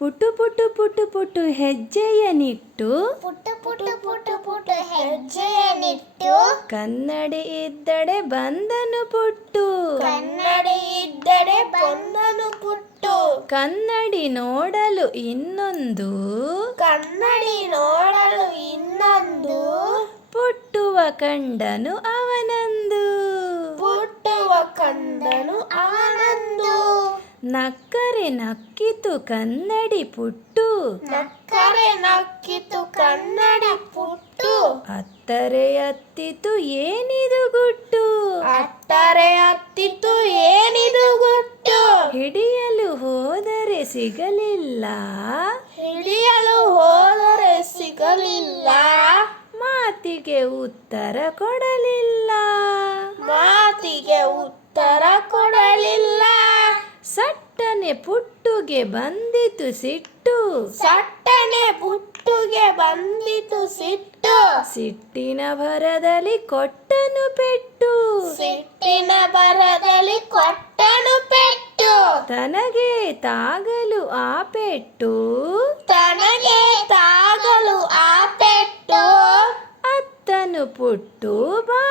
ಪುಟ್ಟು ಪುಟ್ಟು ಪುಟ್ಟು ಪುಟ್ಟು ಹೆಜ್ಜೆಯ ನಿಟ್ಟು ಪುಟ್ಟು ಪುಟ್ಟು ಪುಟ್ಟು ಪುಟ್ಟು ಹೆಜ್ಜೆಯ ನಿಟ್ಟು ಕನ್ನಡಿ ಇದ್ದಡೆ ಬಂದನು ಪುಟ್ಟು ಕನ್ನಡಿ ಇದ್ದರೆ ಬಂದನು ಪುಟ್ಟು ಕನ್ನಡಿ ನೋಡಲು ಇನ್ನೊಂದು ಕನ್ನಡಿ ನೋಡಲು ಇನ್ನೊಂದು ಪುಟ್ಟುವ ಕಂಡನು ಅವನಂದು ನಕ್ಕರೆ ನಕ್ಕಿತು ಕನ್ನಡಿ ಪುಟ್ಟು. ನಕ್ಕರೆ ನಕ್ಕಿತು ಕನ್ನಡಿ ಪುಟ್ಟು. ಅತ್ತರೆ ಅತ್ತಿತು ಏನಿದು ಗುಟ್ಟು. ಅತ್ತರೆ ಅತ್ತಿತು ಏನಿದು ಗುಟ್ಟು. ಹಿಡಿಯಲು ಹೋದರೆ ಸಿಗಲಿಲ್ಲ. ಹಿಡಿಯಲು ಹೋದರೆ ಸಿಗಲಿಲ್ಲ. ಮಾತಿಗೆ ಉತ್ತರ ಕೊಡಲಿಲ್ಲ. ಪುಟ್ಟುಗೆ ಬಂದಿತು ಸಿಟ್ಟು. ಸಟ್ಟನೆ ಪುಟ್ಟುಗೆ ಬಂದಿತು ಸಿಟ್ಟು. ಸಿಟ್ಟಿನ ಭರದಲ್ಲಿ ಕೊಟ್ಟನು ಪೆಟ್ಟು. ಸಿಟ್ಟಿನ ಬರದಲ್ಲಿ ಕೊಟ್ಟನು ಪೆಟ್ಟು. ತನಗೆ ತಾಗಲು ಆ ಪೆಟ್ಟು. ತನಗೆ ತಾಗಲು ಆ ಪೆಟ್ಟು. ಅತ್ತನು ಪುಟ್ಟು ಬಾಯ್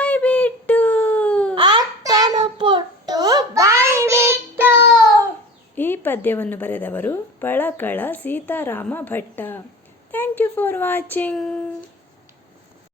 ಪದ್ಯವನ್ನು ಬರೆದವರು Palakala Seetharama Bhatta. Thank you for watching